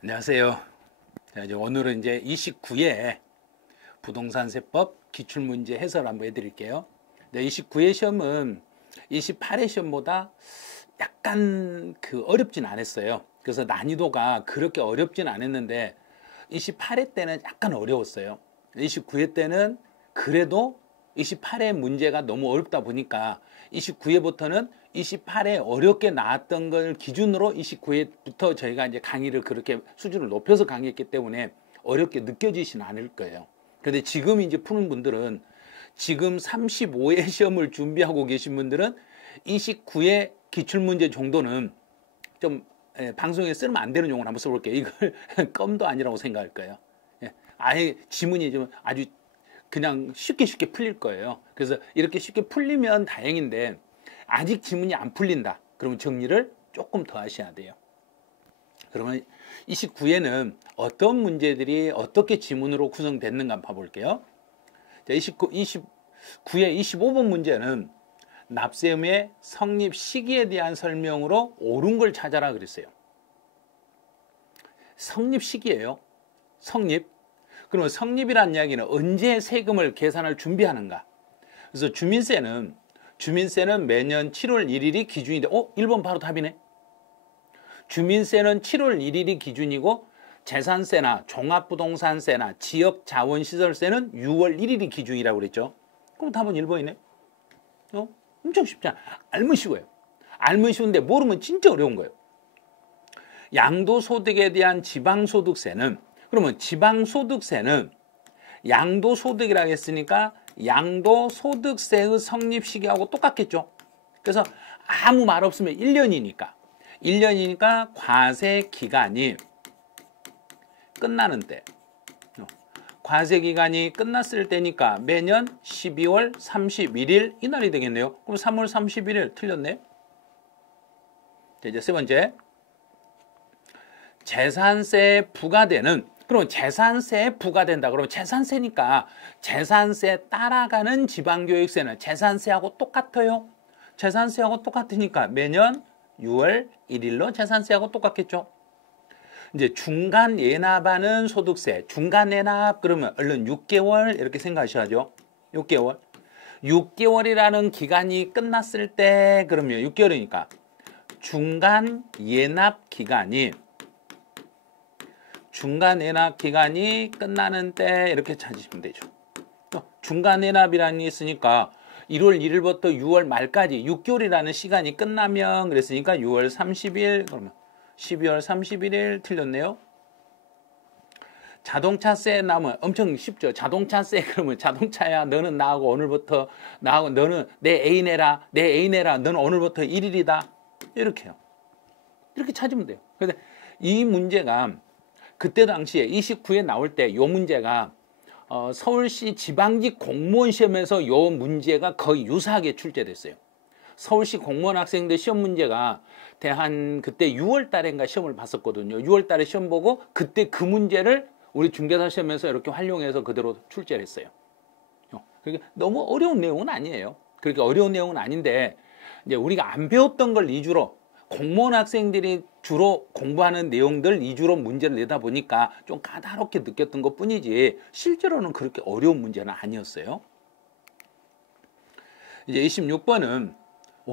안녕하세요. 자, 이제 오늘은 이제 29회 부동산세법 기출문제 해설 한번 해드릴게요. 29회 시험은 28회 시험보다 약간 어렵진 않았어요. 그래서 난이도가 그렇게 어렵진 않았는데 28회 때는 약간 어려웠어요. 29회 때는 그래도 28회 문제가 너무 어렵다 보니까 29회부터는 28회 어렵게 나왔던 걸 기준으로 29회부터 저희가 이제 강의를 그렇게 수준을 높여서 강의했기 때문에 어렵게 느껴지지는 않을 거예요. 그런데 지금 이제 푸는 분들은 지금 35회 시험을 준비하고 계신 분들은 29회 기출문제 정도는 좀 방송에 쓰면 안 되는 용어를 한번 써볼게요. 이걸 껌도 아니라고 생각할 거예요. 아예 지문이 좀 아주 그냥 쉽게 풀릴 거예요. 그래서 이렇게 쉽게 풀리면 다행인데 아직 지문이 안 풀린다. 그러면 정리를 조금 더 하셔야 돼요. 그러면 29회는 어떤 문제들이 어떻게 지문으로 구성됐는가 한번 봐볼게요. 자, 29회 25번 문제는 납세음의 성립 시기에 대한 설명으로 옳은 걸 찾아라 그랬어요. 성립 시기예요. 성립. 그러면 성립이라는 이야기는 언제 세금을 계산할 준비하는가? 그래서 주민세는 매년 7월 1일이 기준인데 1번 바로 답이네. 주민세는 7월 1일이 기준이고 재산세나 종합부동산세나 지역자원시설세는 6월 1일이 기준이라고 그랬죠. 그럼 답은 1번이네. 엄청 쉽잖아. 알면 쉬워요. 알면 쉬운데 모르면 진짜 어려운 거예요. 양도소득에 대한 지방소득세는 그러면 지방소득세는 양도소득이라고 했으니까 양도소득세의 성립 시기하고 똑같겠죠. 그래서 아무 말 없으면 1년이니까 과세 기간이 끝나는 때 과세 기간이 끝났을 때니까 매년 12월 31일 이날이 되겠네요. 그럼 3월 31일 틀렸네요. 자, 이제 세 번째 재산세에 부과되는 그럼 재산세에 부과된다. 그러면 재산세니까 재산세 따라가는 지방교육세는 재산세하고 똑같아요. 재산세하고 똑같으니까 매년 6월 1일로 재산세하고 똑같겠죠. 이제 중간 예납하는 소득세, 중간 예납 그러면 얼른 6개월 이렇게 생각하셔야죠. 6개월이라는 기간이 끝났을 때 그러면 6개월이니까 중간 예납 기간이 끝나는 때 이렇게 찾으시면 되죠. 중간 예납이라는 게 있으니까 1월 1일부터 6월 말까지 6개월이라는 시간이 끝나면 그랬으니까 6월 30일 그러면 12월 31일 틀렸네요. 자동차세 나면 엄청 쉽죠. 자동차세 그러면 자동차야 너는 나하고 오늘부터 나하고 너는 내 애인애라 너는 오늘부터 1일이다. 이렇게요. 이렇게 찾으면 돼요. 근데 이 문제가 그때 당시에 29회 나올 때 이 문제가 서울시 지방직 공무원 시험에서 이 문제가 거의 유사하게 출제됐어요. 서울시 공무원 학생들 시험 문제가 그때 6월 달인가 시험을 봤었거든요. 6월 달에 시험 보고 그때 그 문제를 우리 중개사 시험에서 이렇게 활용해서 그대로 출제를 했어요. 그러니까 너무 어려운 내용은 아니에요. 그렇게 어려운 내용은 아닌데 이제 우리가 안 배웠던 걸 위주로 공무원 학생들이 주로 공부하는 내용들 위주로 문제를 내다 보니까 좀 까다롭게 느꼈던 것 뿐이지 실제로는 그렇게 어려운 문제는 아니었어요. 이제 26번은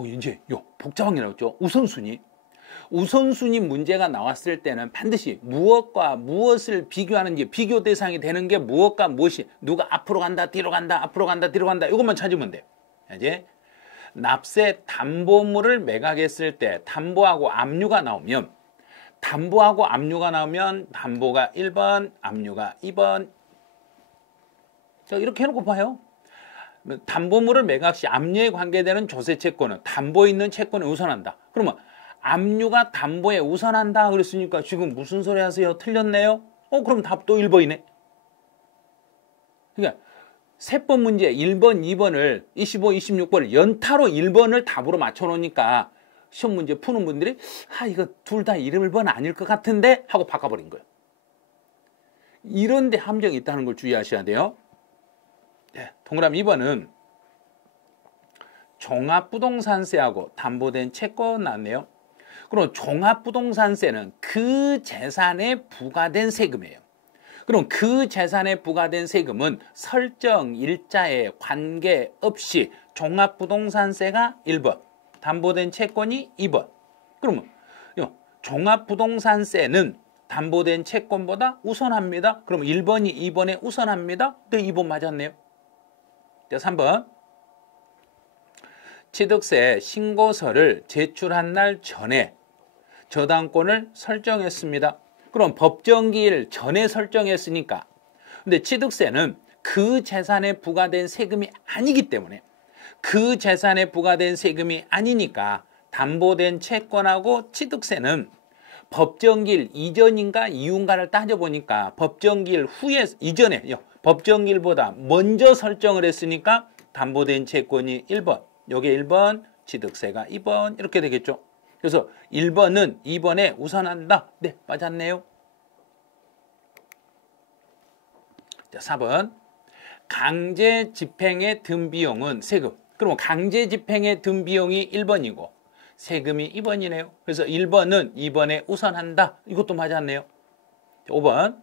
이제 복잡한 게 나왔죠. 우선순위 문제가 나왔을 때는 반드시 무엇과 무엇을 비교하는지 비교 대상이 되는 게 무엇과 무엇이 누가 앞으로 간다 뒤로 간다 앞으로 간다 뒤로 간다 이것만 찾으면 돼요. 이제 납세 담보물을 매각했을 때 담보하고 압류가 나오면 담보가 1번, 압류가 2번. 자, 이렇게 해놓고 봐요. 담보물을 매각 시 압류에 관계되는 조세 채권은 담보에 있는 채권에 우선한다. 그러면 압류가 담보에 우선한다 그랬으니까 지금 무슨 소리 하세요? 틀렸네요? 그럼 답도 1번이네. 그러니까 세법 문제 1번, 2번을 25, 26번을 연타로 1번을 답으로 맞춰놓으니까 시험 문제 푸는 분들이 이거 둘 다 1번 아닐 것 같은데 하고 바꿔버린 거예요. 이런데 함정이 있다는 걸 주의하셔야 돼요. 네, 동그라미 2번은 종합부동산세하고 담보된 채권 나왔네요. 그럼 종합부동산세는 그 재산에 부과된 세금이에요. 그럼 그 재산에 부과된 세금은 설정 일자에 관계없이 종합부동산세가 1번, 담보된 채권이 2번. 그러면 종합부동산세는 담보된 채권보다 우선합니다. 그럼 1번이 2번에 우선합니다. 네, 2번 맞았네요. 자, 3번. 취득세 신고서를 제출한 날 전에 저당권을 설정했습니다. 그럼 법정기일 전에 설정했으니까. 근데 취득세는 그 재산에 부과된 세금이 아니기 때문에 그 재산에 부과된 세금이 아니니까 담보된 채권하고 취득세는 법정기일 이전인가 이후인가를 따져보니까 법정기일 후에 이전에 법정기일보다 먼저 설정을 했으니까 담보된 채권이 1번, 요게 1번, 취득세가 2번 이렇게 되겠죠. 그래서 1번은 2번에 우선한다. 네, 맞았네요. 자, 4번. 강제 집행에 든 비용은 세금. 그럼 강제 집행에 든 비용이 1번이고 세금이 2번이네요. 그래서 1번은 2번에 우선한다. 이것도 맞았네요. 5번.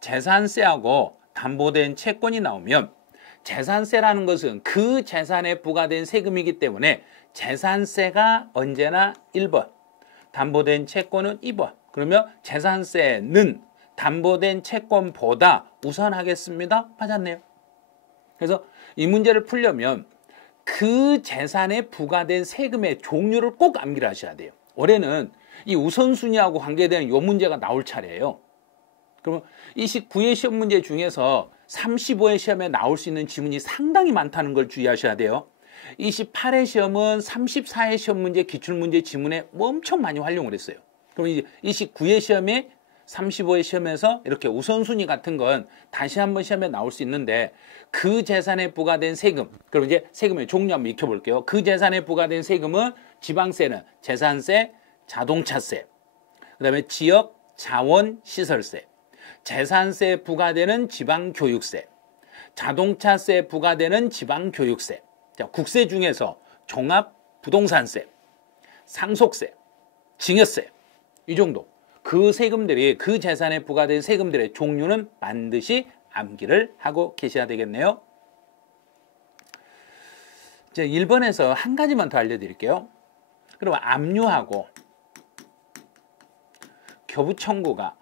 재산세하고 담보된 채권이 나오면 재산세라는 것은 그 재산에 부과된 세금이기 때문에 재산세가 언제나 1번, 담보된 채권은 2번. 그러면 재산세는 담보된 채권보다 우선하겠습니다. 맞았네요. 그래서 이 문제를 풀려면 그 재산에 부과된 세금의 종류를 꼭 암기를 하셔야 돼요. 올해는 이 우선순위하고 관계되는 이 문제가 나올 차례예요. 그러면 29회 시험 문제 중에서 35회 시험에 나올 수 있는 지문이 상당히 많다는 걸 주의하셔야 돼요. 28회 시험은 34회 시험 문제 기출문제 지문에 엄청 많이 활용을 했어요. 그럼 이제 29회 시험에 35회 시험에서 이렇게 우선순위 같은 건 다시 한번 시험에 나올 수 있는데 그 재산에 부과된 세금, 그럼 이제 세금의 종류 한번 익혀볼게요. 그 재산에 부과된 세금은 지방세는 재산세, 자동차세, 그 다음에 지역 자원시설세, 재산세에 부과되는 지방교육세, 자동차세에 부과되는 지방교육세, 자, 국세 중에서 종합부동산세, 상속세, 증여세 이 정도. 그 세금들이 그 재산에 부과된 세금들의 종류는 반드시 암기를 하고 계셔야 되겠네요. 이제 1번에서 한 가지만 더 알려드릴게요. 그럼 압류하고 교부청구가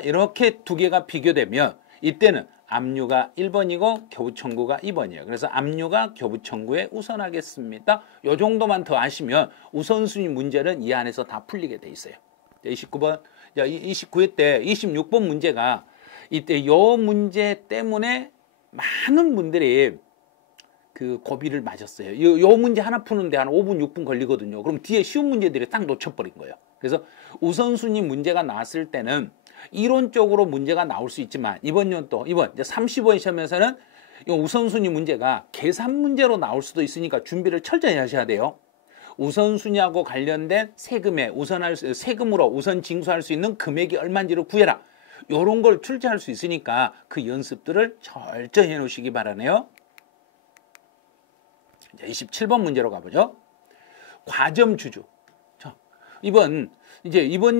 이렇게 두 개가 비교되면 이때는 압류가 1번이고 교부청구가 2번이에요. 그래서 압류가 교부청구에 우선하겠습니다. 이 정도만 더 아시면 우선순위 문제는 이 안에서 다 풀리게 돼 있어요. 29번, 29회 때 26번 문제가 이때 이 문제 때문에 많은 분들이 그 고비를 맞았어요. 이 문제 하나 푸는데 한 5분, 6분 걸리거든요. 그럼 뒤에 쉬운 문제들이 딱 놓쳐버린 거예요. 그래서 우선순위 문제가 나왔을 때는 이론적으로 문제가 나올 수 있지만 이번 이제 35회 시험에서는 이 우선순위 문제가 계산 문제로 나올 수도 있으니까 준비를 철저히 하셔야 돼요. 우선순위하고 관련된 세금으로 우선 징수할 수 있는 금액이 얼마인지를 구해라. 이런 걸 출제할 수 있으니까 그 연습들을 철저히 해놓으시기 바라네요. 27번 문제로 가보죠. 과점주주. 이번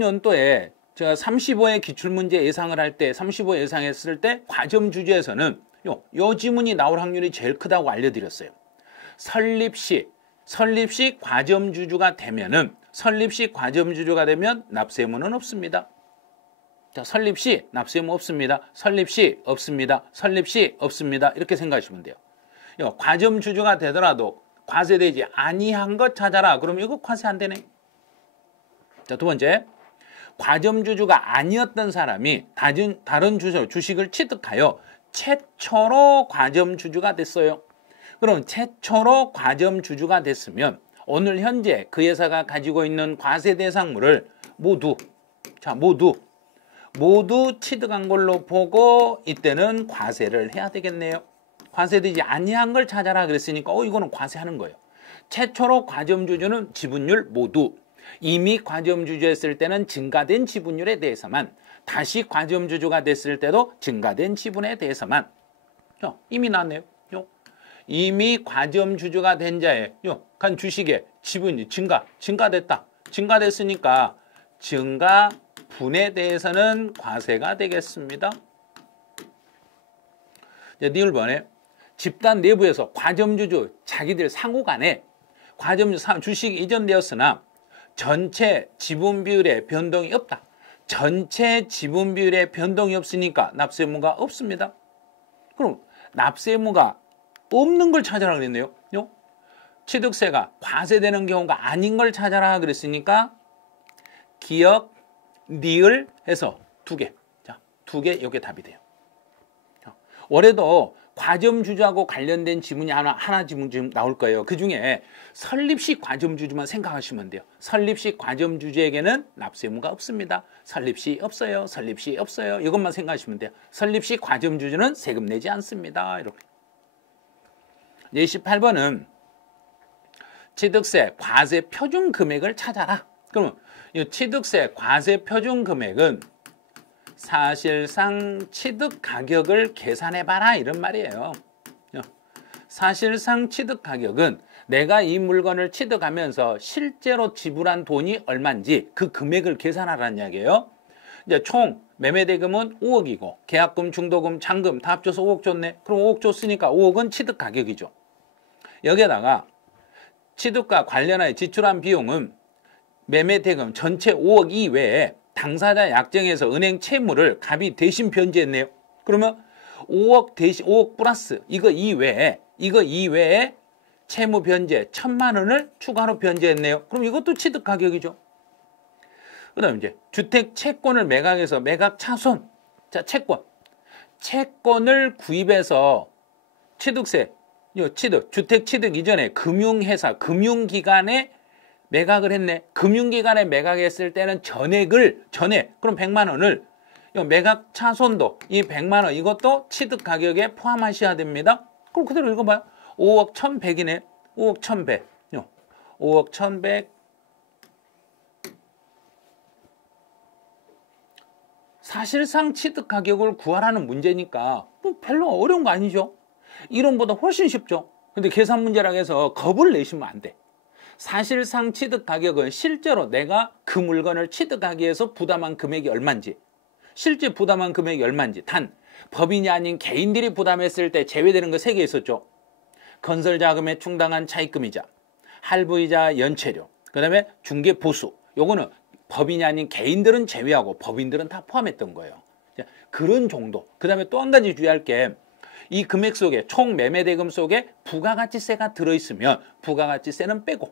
연도에 제가 35회 기출문제 예상을 할 때, 35 예상했을 때 과점주주에서는 요 지문이 나올 확률이 제일 크다고 알려드렸어요. 설립시 과점주주가 되면 납세의무는 없습니다. 자, 설립시 납세의무 없습니다. 설립시 없습니다. 이렇게 생각하시면 돼요. 과점주주가 되더라도 과세되지 아니한 것 찾아라. 그럼 이거 과세 안 되네. 자, 두 번째. 과점주주가 아니었던 사람이 다른 주식을 취득하여 최초로 과점주주가 됐어요. 그럼 최초로 과점주주가 됐으면 오늘 현재 그 회사가 가지고 있는 과세 대상물을 모두 취득한 걸로 보고 이때는 과세를 해야 되겠네요. 과세되지 아니한 걸 찾아라 그랬으니까 이거는 과세하는 거예요. 최초로 과점주주는 지분율 모두, 이미 과점주주였을 때는 증가된 지분율에 대해서만, 다시 과점주주가 됐을 때도 증가된 지분에 대해서만. 이미 나왔네요. 이미 과점주주가 된 자의 간 주식의 지분이 증가됐다. 증가됐으니까 증가분에 대해서는 과세가 되겠습니다. 이제 니을번에 집단 내부에서 과점주주 자기들 상호간에 과점주 주식이 이전되었으나 전체 지분 비율의 변동이 없다. 전체 지분 비율의 변동이 없으니까 납세 의무가 없습니다. 그럼 납세 의무가 없는 걸 찾아라 그랬네요. 취득세가 과세되는 경우가 아닌 걸 찾아라 그랬으니까 기역, 니을 해서 두 개. 자, 두 개 이게 답이 돼요. 올해도 과점주주하고 관련된 지문이 하나 지문 지금 나올 거예요. 그 중에 설립식 과점주주만 생각하시면 돼요. 설립식 과점주주에게는 납세 의무가 없습니다. 설립시 없어요. 설립시 없어요. 이것만 생각하시면 돼요. 설립식 과점주주는 세금 내지 않습니다. 이렇게. 28번은 취득세 과세 표준 금액을 찾아라. 그러면 이 취득세 과세 표준 금액은 사실상 취득 가격을 계산해봐라 이런 말이에요. 사실상 취득 가격은 내가 이 물건을 취득하면서 실제로 지불한 돈이 얼마인지 그 금액을 계산하라는 이야기예요. 이제 총 매매 대금은 5억이고 계약금, 중도금, 잔금 다 합쳐서 5억 줬네. 그럼 5억 줬으니까 5억은 취득 가격이죠. 여기에다가 취득과 관련하여 지출한 비용은 매매 대금 전체 5억 이외에 당사자 약정에서 은행 채무를 갑이 대신 변제했네요. 그러면 5억 대신 5억 플러스 이거 이외에 채무 변제 1,000만 원을 추가로 변제했네요. 그럼 이것도 취득 가격이죠. 그다음 이제 주택 채권을 매각해서 매각 차손. 자, 채권을 구입해서 취득세 주택 취득 이전에 금융회사 금융기관에 매각을 했네. 금융기관에 매각했을 때는 전액 그럼 100만 원을 매각 차손도 이 100만 원 이것도 취득 가격에 포함하셔야 됩니다. 그럼 그대로 읽어봐요. 5억 1,100이네. 5억 1,100. 5억 1,100. 사실상 취득 가격을 구하라는 문제니까 뭐 별로 어려운 거 아니죠. 이론보다 훨씬 쉽죠. 근데 계산 문제라고 해서 겁을 내시면 안 돼. 사실상 취득 가격은 실제로 내가 그 물건을 취득하기 위해서 부담한 금액이 얼마인지, 실제 부담한 금액이 얼마인지, 단 법인이 아닌 개인들이 부담했을 때 제외되는 거 3개 있었죠. 건설자금에 충당한 차입금이자, 할부이자, 연체료, 그 다음에 중개보수. 요거는 법인이 아닌 개인들은 제외하고 법인들은 다 포함했던 거예요. 그런 정도. 그 다음에 또 한 가지 주의할 게 이 금액 속에 총 매매대금 속에 부가가치세가 들어있으면 부가가치세는 빼고,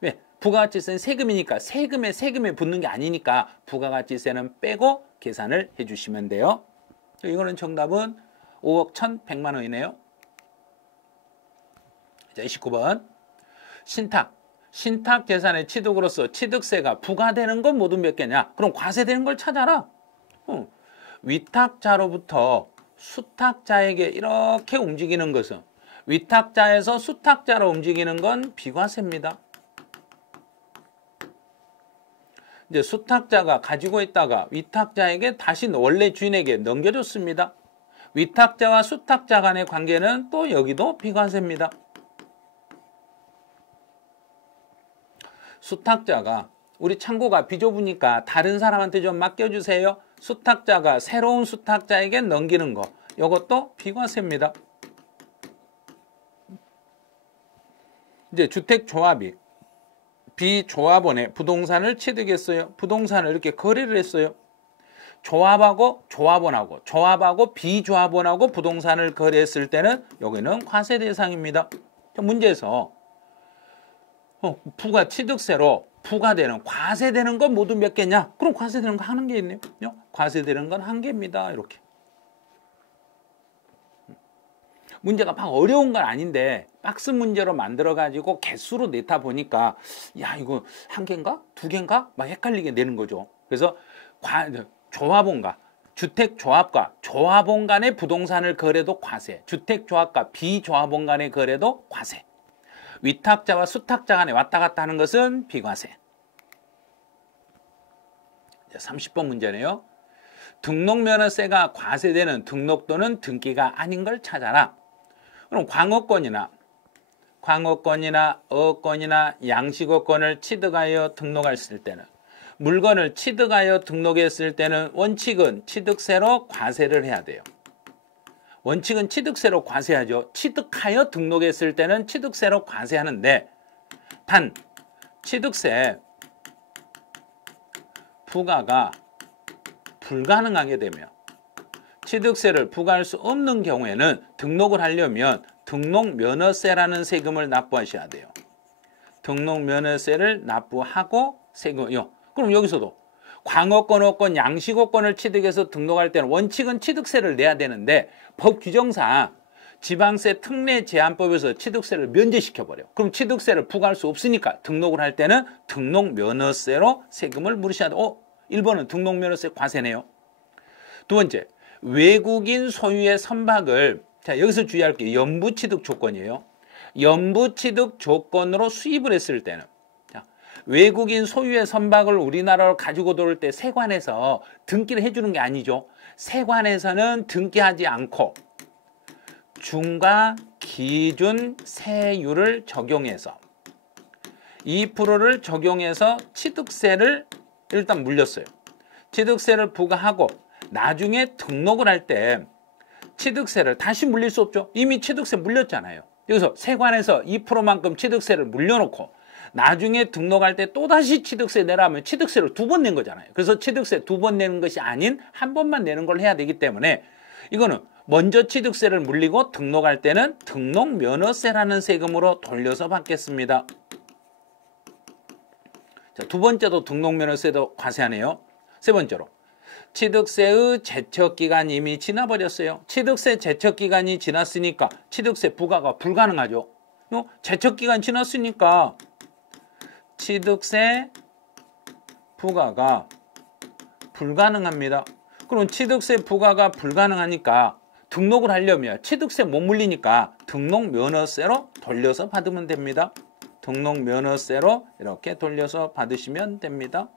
왜? 부가가치세는 세금이니까 세금에 붙는 게 아니니까 부가가치세는 빼고 계산을 해주시면 돼요. 이거는 정답은 5억 1,100만 원이네요. 자, 29번 신탁 재산의 취득으로서 취득세가 부과되는 건 모두 몇 개냐? 그럼 과세되는 걸 찾아라. 위탁자로부터 수탁자에게 이렇게 움직이는 것은 위탁자에서 수탁자로 움직이는 건 비과세입니다. 이제 수탁자가 가지고 있다가 위탁자에게 다시 원래 주인에게 넘겨줬습니다. 위탁자와 수탁자 간의 관계는 또 여기도 비과세입니다. 수탁자가 우리 창고가 비좁으니까 다른 사람한테 좀 맡겨주세요. 수탁자가 새로운 수탁자에게 넘기는 거, 이것도 비과세입니다. 이제 주택조합이 비조합원의 부동산을 취득했어요. 부동산을 이렇게 거래를 했어요. 조합하고 비조합원하고 부동산을 거래했을 때는 여기는 과세 대상입니다. 문제에서 부가 취득세로 부과되는 과세되는 건 모두 몇 개냐? 그럼 과세되는 거 하는 게 있네요. 과세되는 건 한 개입니다. 이렇게. 문제가 막 어려운 건 아닌데 박스 문제로 만들어 가지고 개수로 내다 보니까 야 이거 한 개인가? 두 개인가? 막 헷갈리게 내는 거죠. 그래서 조합원과 주택조합과 조합원 간의 부동산을 거래도 과세, 주택조합과 비조합원 간의 거래도 과세, 위탁자와 수탁자 간에 왔다 갔다 하는 것은 비과세. 30번 문제네요. 등록면허세가 과세되는 등록도는 등기가 아닌 걸 찾아라. 그럼 광업권이나 광어권이나 어권이나 양식어권을 취득하여 등록했을 때는, 물건을 취득하여 등록했을 때는 원칙은 취득세로 과세를 해야 돼요. 원칙은 취득세로 과세하죠. 취득하여 등록했을 때는 취득세로 과세하는데, 단 취득세 부과가 불가능하게 되며 취득세를 부과할 수 없는 경우에는 등록을 하려면 등록면허세라는 세금을 납부하셔야 돼요. 등록면허세를 납부하고 세금이요. 그럼 여기서도 광어권, 어권, 양식어권을 취득해서 등록할 때는 원칙은 취득세를 내야 되는데 법 규정상 지방세 특례 제한법에서 취득세를 면제시켜버려. 그럼 취득세를 부과할 수 없으니까 등록을 할 때는 등록면허세로 세금을 물으셔야 돼. 1번은 등록면허세 과세네요. 두 번째, 외국인 소유의 선박을, 자, 여기서 주의할 게 연부취득 조건이에요. 연부취득 조건으로 수입을 했을 때는, 자, 외국인 소유의 선박을 우리나라로 가지고 들어올 때 세관에서 등기를 해주는 게 아니죠. 세관에서는 등기하지 않고 중과 기준 세율을 적용해서 2%를 적용해서 취득세를 일단 물렸어요. 취득세를 부과하고 나중에 등록을 할 때 취득세를 다시 물릴 수 없죠. 이미 취득세 물렸잖아요. 여기서 세관에서 2%만큼 취득세를 물려놓고 나중에 등록할 때 또다시 취득세 내라면 취득세를 2번 낸 거잖아요. 그래서 취득세 2번 내는 것이 아닌 한 번만 내는 걸 해야 되기 때문에 이거는 먼저 취득세를 물리고 등록할 때는 등록면허세라는 세금으로 돌려서 받겠습니다. 자, 두 번째도 등록면허세도 과세하네요. 세 번째로 취득세의 제척기간이 이미 지나버렸어요. 취득세 제척기간이 지났으니까 취득세 부과가 불가능하죠. 제척기간 지났으니까 취득세 부과가 불가능합니다. 그럼 취득세 부과가 불가능하니까 등록을 하려면 취득세 못 물리니까 등록면허세로 돌려서 받으면 됩니다. 등록면허세로 이렇게 돌려서 받으시면 됩니다.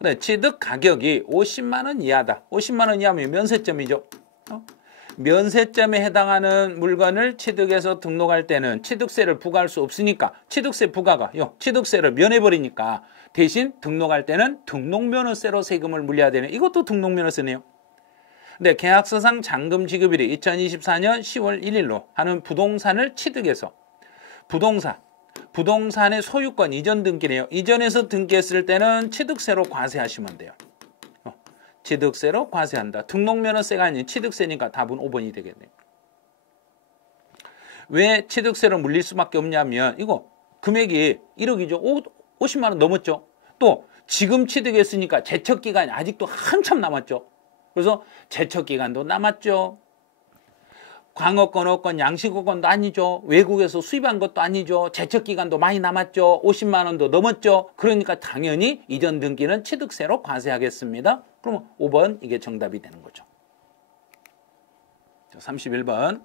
네, 취득 가격이 50만 원 이하다. 50만 원 이하면 면세점이죠. 면세점에 해당하는 물건을 취득해서 등록할 때는 취득세를 부과할 수 없으니까 취득세 부과가 취득세를 면해버리니까 대신 등록할 때는 등록면허세로 세금을 물려야 되는, 이것도 등록면허세네요. 네, 계약서상 잔금 지급일이 2024년 10월 1일로 하는 부동산을 취득해서 부동산의 소유권 이전 등기네요. 이전해서 등기했을 때는 취득세로 과세하시면 돼요. 취득세로 과세한다. 등록면허세가 아닌 취득세니까 답은 5번이 되겠네요. 왜 취득세로 물릴 수밖에 없냐면 이거 금액이 1억이죠. 50만 원 넘었죠. 또 지금 취득했으니까 제척기간이 아직도 한참 남았죠. 그래서 제척기간도 남았죠. 광어권, 어권, 양식어권도 아니죠. 외국에서 수입한 것도 아니죠. 제척기간도 많이 남았죠. 50만 원도 넘었죠. 그러니까 당연히 이전 등기는 취득세로 과세하겠습니다. 그러면 5번 이게 정답이 되는 거죠. 31번.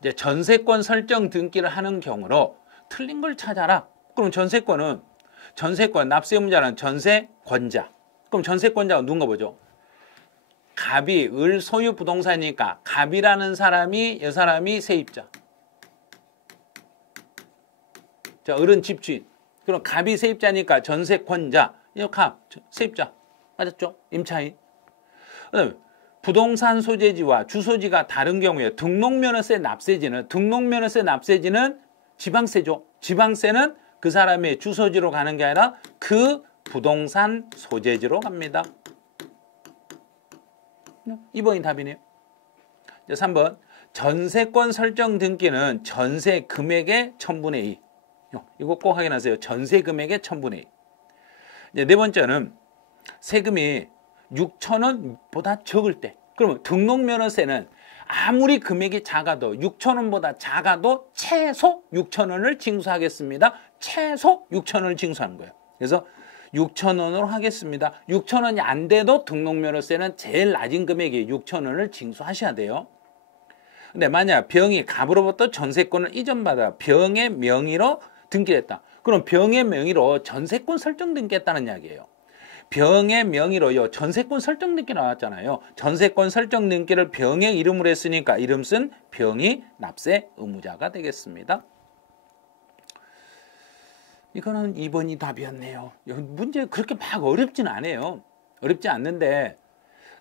이제 전세권 설정 등기를 하는 경우로 틀린 걸 찾아라. 그럼 전세권 납세의무자는 전세권자. 그럼 전세권자가 누군가 보죠. 갑이 을 소유 부동산이니까 갑이라는 사람이 이 사람이 세입자. 자, 을은 집주인. 그럼 갑이 세입자니까 전세권자. 이 갑 세입자. 맞았죠? 임차인. 그다음에 부동산 소재지와 주소지가 다른 경우에 등록면허세 납세지는 지방세죠. 지방세는 그 사람의 주소지로 가는 게 아니라 그 부동산 소재지로 갑니다. 2번이 답이네요. 3번. 전세권 설정 등기는 전세 금액의 1000분의 2. 이거 꼭 확인하세요. 전세 금액의 1000분의 2. 네 번째는 세금이 6,000원보다 적을 때. 그러면 등록면허세는 아무리 금액이 작아도 6,000원보다 작아도 최소 6,000원을 징수하겠습니다. 최소 6,000원을 징수하는 거예요. 그래서 6,000원으로 하겠습니다. 6,000원이 안 돼도 등록면허세는 제일 낮은 금액이 6,000원을 징수하셔야 돼요. 근데 만약 병이 갑으로부터 전세권을 이전받아 병의 명의로 등기했다. 그럼 병의 명의로 전세권 설정 등기했다는 이야기예요. 병의 명의로요. 전세권 설정 등기 나왔잖아요. 전세권 설정 등기를 병의 이름으로 했으니까 이름 쓴 병이 납세 의무자가 되겠습니다. 이거는 2번이 답이었네요. 문제 그렇게 막 어렵진 않아요. 어렵지 않는데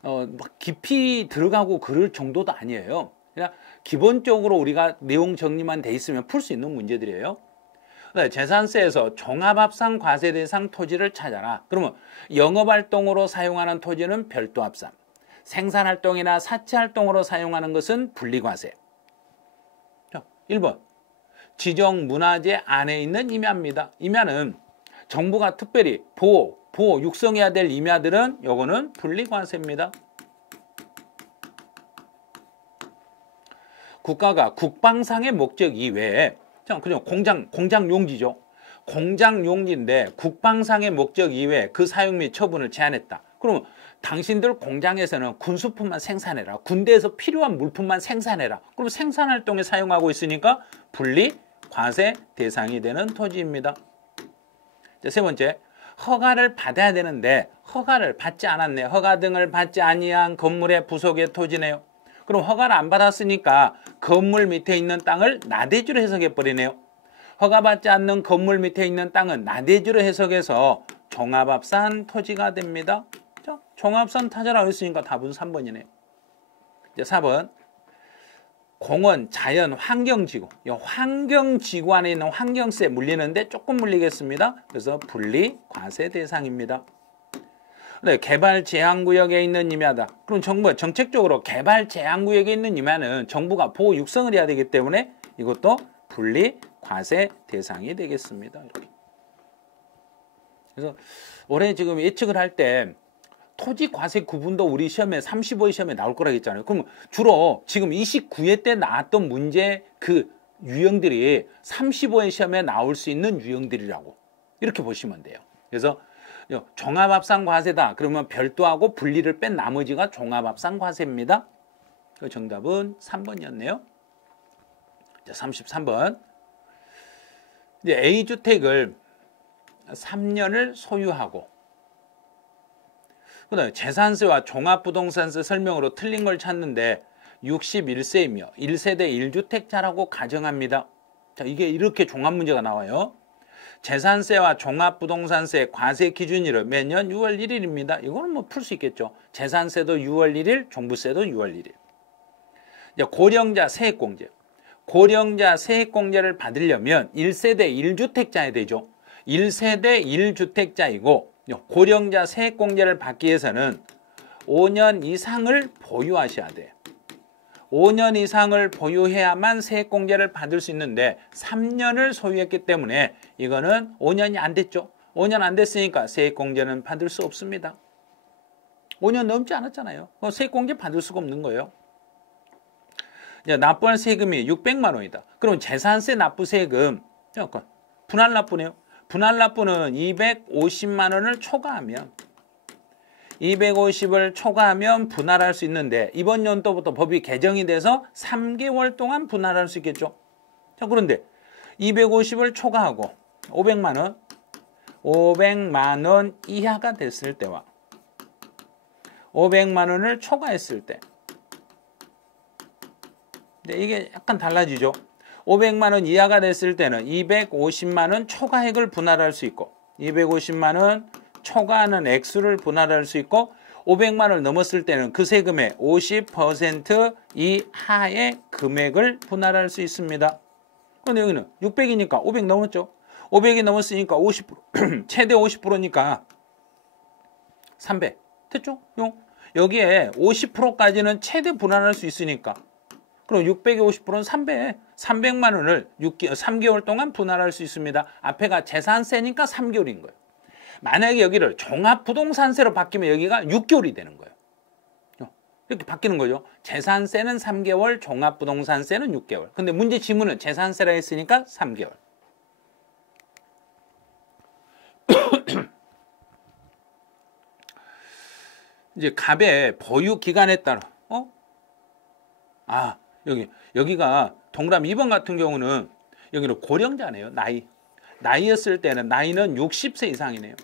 막 깊이 들어가고 그럴 정도도 아니에요. 그냥 기본적으로 우리가 내용 정리만 돼 있으면 풀 수 있는 문제들이에요. 재산세에서 종합합산 과세 대상 토지를 찾아라. 그러면 영업활동으로 사용하는 토지는 별도 합산, 생산활동이나 사치활동으로 사용하는 것은 분리과세. 자, 1번 지정문화재 안에 있는 임야입니다. 임야는 정부가 특별히 보호, 육성해야 될 임야들은 요거는 분리과세입니다. 국가가 국방상의 목적 이외에 그냥 공장 용지죠. 공장 용지인데 국방상의 목적 이외에 그 사용 및 처분을 제한했다. 그러면 당신들 공장에서는 군수품만 생산해라. 군대에서 필요한 물품만 생산해라. 그럼 생산활동에 사용하고 있으니까 분리 과세 대상이 되는 토지입니다. 세 번째, 허가를 받아야 되는데 허가를 받지 않았네. 허가 등을 받지 아니한 건물의 부속의 토지네요. 그럼 허가를 안 받았으니까 건물 밑에 있는 땅을 나대주로 해석해버리네요. 허가받지 않는 건물 밑에 있는 땅은 나대주로 해석해서 종합합산 토지가 됩니다. 자, 종합합산 토지라고 했으니까 답은 3번이네요. 이제 4번. 공원, 자연, 환경지구. 이 환경지구 안에 있는 환경세 물리는데 조금 물리겠습니다. 그래서 분리 과세 대상입니다. 네, 개발 제한구역에 있는 임야다. 그럼 정부가 정책적으로 개발 제한구역에 있는 임야는 정부가 보호 육성을 해야 되기 때문에 이것도 분리 과세 대상이 되겠습니다. 이렇게. 그래서 올해 지금 예측을 할 때 토지 과세 구분도 우리 시험에 35회 시험에 나올 거라고 했잖아요. 그럼 주로 지금 29회 때 나왔던 문제 그 유형들이 35회 시험에 나올 수 있는 유형들이라고 이렇게 보시면 돼요. 그래서 종합합산 과세다. 그러면 별도하고 분리를 뺀 나머지가 종합합산 과세입니다. 그 정답은 3번이었네요. 33번. 이제 A주택을 3년을 소유하고 그다음에 재산세와 종합부동산세 설명으로 틀린 걸 찾는데 61세이며 1세대 1주택자라고 가정합니다. 자, 이게 이렇게 종합 문제가 나와요. 재산세와 종합부동산세 과세 기준일은 매년 6월 1일입니다. 이거는 뭐 풀 수 있겠죠. 재산세도 6월 1일, 종부세도 6월 1일. 이제 고령자 세액공제. 고령자 세액공제를 받으려면 1세대 1주택자야 되죠. 1세대 1주택자이고 고령자 세액공제를 받기 위해서는 5년 이상을 보유하셔야 돼요. 5년 이상을 보유해야만 세액공제를 받을 수 있는데 3년을 소유했기 때문에 이거는 5년이 안 됐죠. 5년 안 됐으니까 세액공제는 받을 수 없습니다. 5년 넘지 않았잖아요. 세액공제 받을 수가 없는 거예요. 이제 납부할 세금이 600만 원이다. 그럼 재산세 납부세금 분할 납부네요. 분할 납부는 250만 원을 초과하면 250을 초과하면 분할할 수 있는데 이번 연도부터 법이 개정이 돼서 3개월 동안 분할할 수 있겠죠. 자, 그런데 250을 초과하고 500만 원 이하가 됐을 때와 500만 원을 초과했을 때 이게 약간 달라지죠. 500만 원 이하가 됐을 때는 250만 원 초과액을 분할할 수 있고 250만 원 초과하는 액수를 분할할 수 있고 500만 원을 넘었을 때는 그 세금의 50% 이하의 금액을 분할할 수 있습니다. 그런데 여기는 600이니까 500 넘었죠. 500이 넘었으니까 50% 최대 50%니까 300 됐죠? 여기에 50%까지는 최대 분할할 수 있으니까 그럼 600의 50%는 300. 300만 원을 3개월 동안 분할할 수 있습니다. 앞에가 재산세니까 3개월인 거예요. 만약에 여기를 종합부동산세로 바뀌면 여기가 6개월이 되는 거예요. 이렇게 바뀌는 거죠. 재산세는 3개월, 종합부동산세는 6개월. 근데 문제 지문은 재산세라 했으니까 3개월. 이제 갑의 보유 기간에 따라 여기가 동그라미 2번 같은 경우는 여기는 고령자네요. 나이였을 때는 나이는 60세 이상이네요.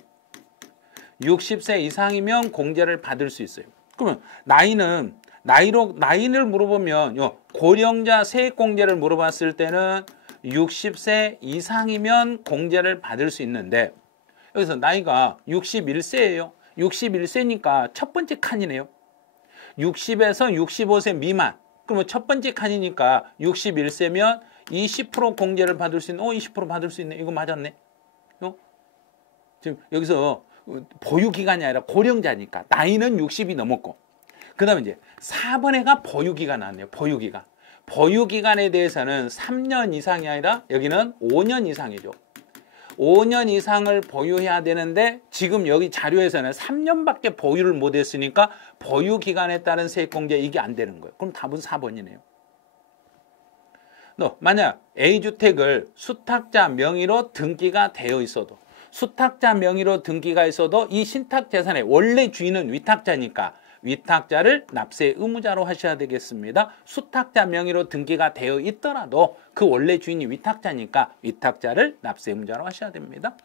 60세 이상이면 공제를 받을 수 있어요. 그러면 나이를 물어보면 고령자 세액공제를 물어봤을 때는 60세 이상이면 공제를 받을 수 있는데 여기서 나이가 61세예요. 61세니까 첫 번째 칸이네요. 60에서 65세 미만. 그러면 첫 번째 칸이니까 61세면 20% 공제를 받을 수 있는 20% 받을 수 있네. 이거 맞았네. 지금 여기서 보유기간이 아니라 고령자니까 나이는 60이 넘었고 그 다음에 이제 4번에가 보유기간 나왔네요. 보유기간. 보유기간에 대해서는 3년 이상이 아니라 여기는 5년 이상이죠. 5년 이상을 보유해야 되는데 지금 여기 자료에서는 3년밖에 보유를 못했으니까 보유기간에 따른 세액공제 이게 안 되는 거예요. 그럼 답은 4번이네요. 만약 A주택을 수탁자 명의로 등기가 되어 있어도 수탁자 명의로 등기가 있어도 이 신탁재산의 원래 주인은 위탁자니까 위탁자를 납세 의무자로 하셔야 되겠습니다. 수탁자 명의로 등기가 되어 있더라도 그 원래 주인이 위탁자니까 위탁자를 납세 의무자로 하셔야 됩니다.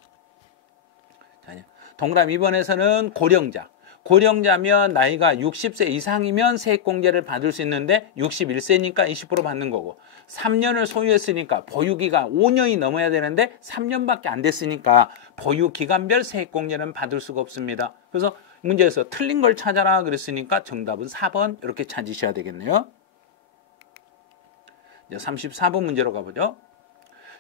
자, 동그라미 2번에서는 고령자. 고령자면 나이가 60세 이상이면 세액공제를 받을 수 있는데 61세니까 20% 받는 거고 3년을 소유했으니까 보유기간 5년이 넘어야 되는데 3년밖에 안 됐으니까 보유기간별 세액공제는 받을 수가 없습니다. 그래서 문제에서 틀린 걸 찾아라 그랬으니까 정답은 4번 이렇게 찾으셔야 되겠네요. 이제 34번 문제로 가보죠.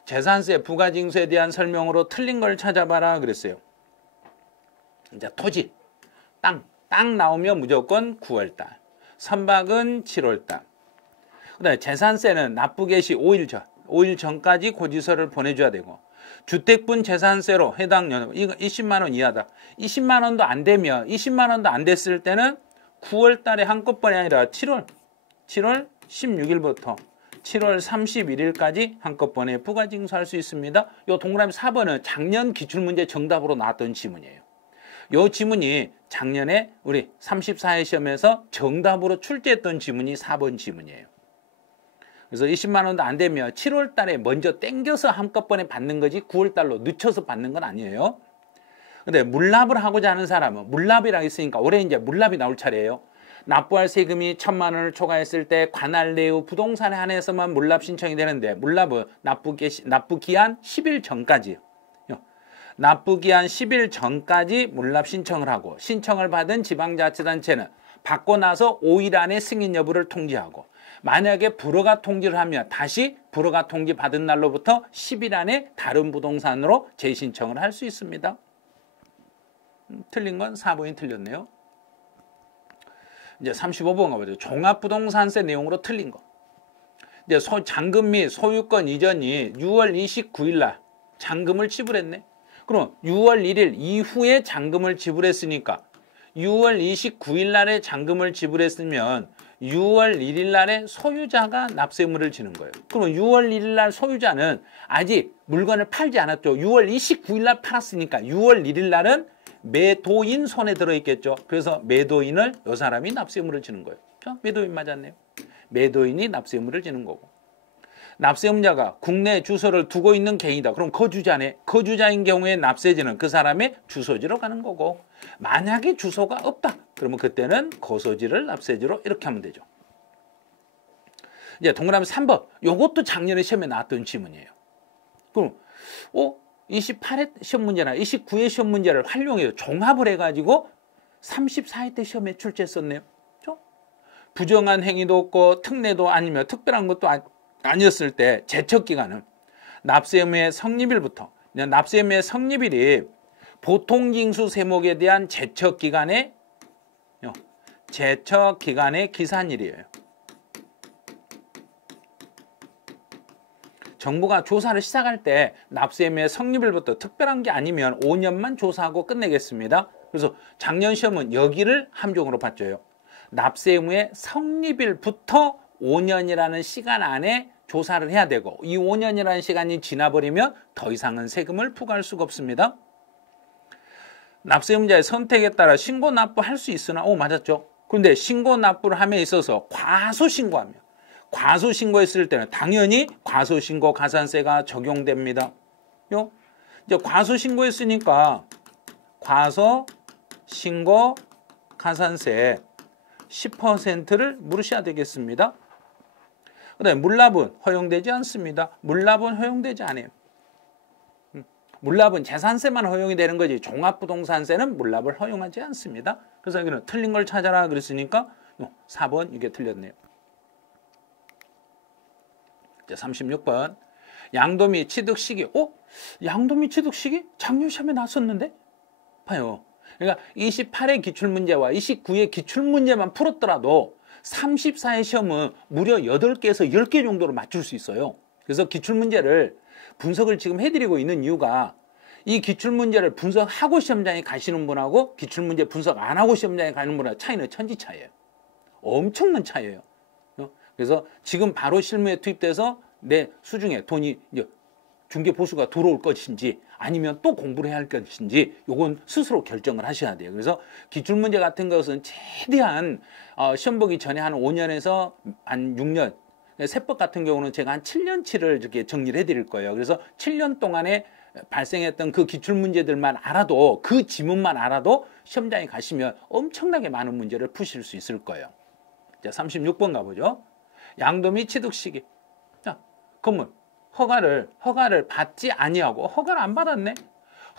재산세 부가징수에 대한 설명으로 틀린 걸 찾아봐라 그랬어요. 이제 토지. 땅 나오면 무조건 9월달. 선박은 7월달. 그 다음에 재산세는 납부 개시 5일 전. 5일 전까지 고지서를 보내줘야 되고 주택분 재산세로 해당 연금 이거 20만 원 이하다. 20만 원도 안 되면 20만 원도 안 됐을 때는 9월 달에 한꺼번에 아니라 7월 16일부터 7월 31일까지 한꺼번에 부가징수할 수 있습니다. 요 동그라미 4번은 작년 기출문제 정답으로 나왔던 지문이에요. 요 지문이 작년에 우리 34회 시험에서 정답으로 출제했던 지문이 4번 지문이에요. 그래서 20만 원도 안 되면 7월 달에 먼저 땡겨서 한꺼번에 받는 거지 9월 달로 늦춰서 받는 건 아니에요. 근데 물납을 하고자 하는 사람은 물납이라고 했으니까 올해 이제 물납이 나올 차례예요. 납부할 세금이 1,000만 원을 초과했을 때 관할 내후 부동산에 한해서만 물납 신청이 되는데 물납은 납부 기한 10일 전까지요. 납부기한 10일 전까지 물납 신청을 하고 신청을 받은 지방자치단체는 받고 나서 5일 안에 승인 여부를 통지하고 만약에 불허가 통지를 하면 다시 불허가 통지 받은 날로부터 10일 안에 다른 부동산으로 재신청을 할 수 있습니다. 틀린 건 4번이 틀렸네요. 이제 35번 가보죠. 종합부동산세 내용으로 틀린 거. 이제 잔금 및 소유권 이전이 6월 29일 날 잔금을 지불했네. 그럼 6월 1일 이후에 잔금을 지불했으니까 6월 29일 날에 잔금을 지불했으면 6월 1일 날에 소유자가 납세 의무를 지는 거예요. 그러면 6월 1일 날 소유자는 아직 물건을 팔지 않았죠. 6월 29일 날 팔았으니까 6월 1일 날은 매도인 손에 들어있겠죠. 그래서 매도인을 이 사람이 납세 의무를 지는 거예요. 매도인 맞았네요. 매도인이 납세 의무를 지는 거고. 납세 의무자가 국내 주소를 두고 있는 개인이다. 그럼 거주자네. 거주자인 경우에 납세지는 그 사람의 주소지로 가는 거고 만약에 주소가 없다. 그러면 그때는 거소지를 납세지로 이렇게 하면 되죠. 이제 동그라미 3번. 요것도 작년에 시험에 나왔던 지문이에요. 그럼 28회 시험 문제나 29회 시험 문제를 활용해서 종합을 해가지고 34회 때 시험에 출제했었네요. 그렇죠? 부정한 행위도 없고 특례도 아니면 특별한 것도 아니었을 때 제척기간은 납세 의무의 성립일부터 납세 의무의 성립일이 보통징수 세목에 대한 제척기간의 기산일이에요. 정부가 조사를 시작할 때 납세 의무의 성립일부터 특별한 게 아니면 5년만 조사하고 끝내겠습니다. 그래서 작년 시험은 여기를 함정으로 봤죠. 납세 의무의 성립일부터 5년이라는 시간 안에 조사를 해야 되고 이 5년이라는 시간이 지나버리면 더 이상은 세금을 부과할 수가 없습니다. 납세 의무자의 선택에 따라 신고 납부할 수 있으나 맞았죠. 그런데 신고 납부를 함에 있어서 과소신고하면 과소신고했을 때는 당연히 과소신고 가산세가 적용됩니다. 이제 과소신고했으니까 신고 가산세 10%를 물으셔야 되겠습니다. 그다음에 물납은 허용되지 않습니다. 물납은 허용되지 않아요. 물납은 재산세만 허용이 되는 거지 종합부동산세는 물납을 허용하지 않습니다. 그래서 여기는 틀린 걸 찾아라 그랬으니까 4번 이게 틀렸네요. 자, 36번 양도미 취득 시기. 양도미 취득 시기? 작년 시험에 나왔었는데? 봐요. 그러니까 28회 기출문제와 29회 기출문제만 풀었더라도 34회 시험은 무려 8개에서 10개 정도로 맞출 수 있어요. 그래서 기출문제를 분석을 지금 해드리고 있는 이유가 이 기출문제를 분석하고 시험장에 가시는 분하고 기출문제 분석 안 하고 시험장에 가는 분하고 차이는 천지 차이예요. 엄청난 차이예요. 그래서 지금 바로 실무에 투입돼서 내 수중에 돈이 이제 중개 보수가 들어올 것인지 아니면 또 공부를 해야 할 것인지 요건 스스로 결정을 하셔야 돼요. 그래서 기출문제 같은 것은 최대한 시험 보기 전에 한 5년에서 한 6년 세법 같은 경우는 제가 한 7년치를 이렇게 정리를 해드릴 거예요. 그래서 7년 동안에 발생했던 그 기출문제들만 알아도 그 지문만 알아도 시험장에 가시면 엄청나게 많은 문제를 푸실 수 있을 거예요. 자, 36번 가보죠. 양도미 취득 시기. 자, 건물 허가를 받지 아니하고 허가를 안 받았네.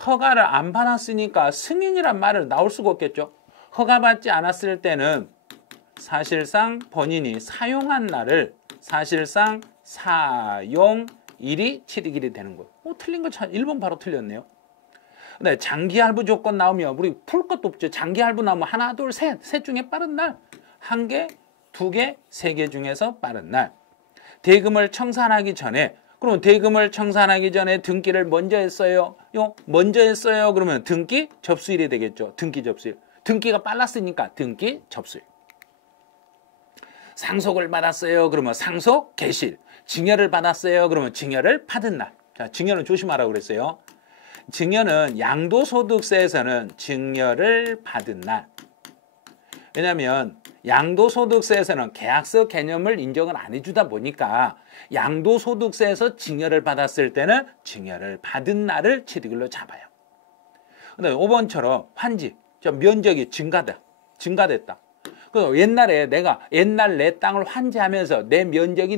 허가를 안 받았으니까 승인이란 말을 나올 수가 없겠죠. 허가받지 않았을 때는 사실상 본인이 사용한 날을 사실상 사용일이 취득일이 되는 거예요. 틀린 거 1번 바로 틀렸네요. 네, 장기 할부 조건 나오면 우리 풀 것도 없죠. 장기 할부 나오면 하나, 둘, 셋 중에 빠른 날. 1개, 2개, 3개 중에서 빠른 날. 대금을 청산하기 전에 그러면 대금을 청산하기 전에 등기를 먼저 했어요. 먼저 했어요. 그러면 등기 접수일이 되겠죠. 등기 접수일. 등기가 빨랐으니까 등기 접수일. 상속을 받았어요. 그러면 상속 개시일. 증여를 받았어요. 그러면 증여를 받은 날. 자, 증여는 조심하라고 그랬어요. 증여는 양도소득세에서는 증여를 받은 날. 왜냐하면 양도소득세에서는 계약서 개념을 인정을 안 해주다 보니까 양도소득세에서 증여를 받았을 때는 증여를 받은 날을 취득일로 잡아요. 근데 5번처럼 환지, 면적이 증가됐다. 그 옛날에 내가 옛날 내 땅을 환지하면서 내 면적이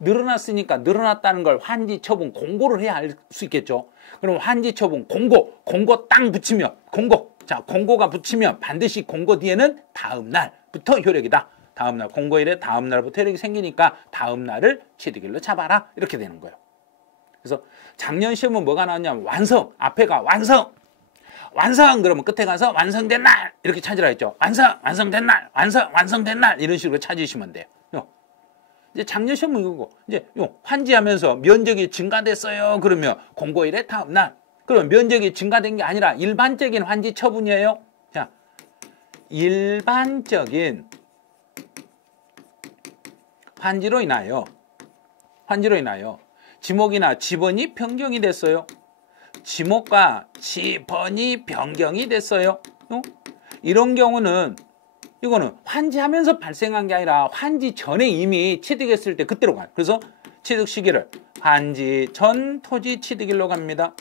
늘어났으니까 늘어났다는 걸 환지 처분 공고를 해야 할 수 있겠죠. 그럼 환지 처분 공고 땅 붙이면 공고가 붙이면 반드시 공고 뒤에는 다음 날부터 효력이다. 다음 날 공고일에 다음 날부터 효력이 생기니까 다음 날을 취득일로 잡아라. 이렇게 되는 거예요. 그래서 작년 시험은 뭐가 나왔냐면 완성, 앞에가 완성 그러면 끝에 가서 완성된 날 이렇게 찾으라 했죠. 완성된 날, 완성된 날 이런 식으로 찾으시면 돼요. 이제 작년 시험은 이거고 이제 환지하면서 면적이 증가됐어요. 그러면 공고일에 다음 날. 그러면 면적이 증가된 게 아니라 일반적인 환지 처분이에요. 자, 일반적인 환지로 인하여 지목이나 지번이 변경이 됐어요. 지목과 지번이 변경이 됐어요. 이런 경우는 이거는 환지하면서 발생한 게 아니라 환지 전에 이미 취득했을 때 그때로 가요. 그래서 취득 시기를 환지 전 토지 취득일로 갑니다.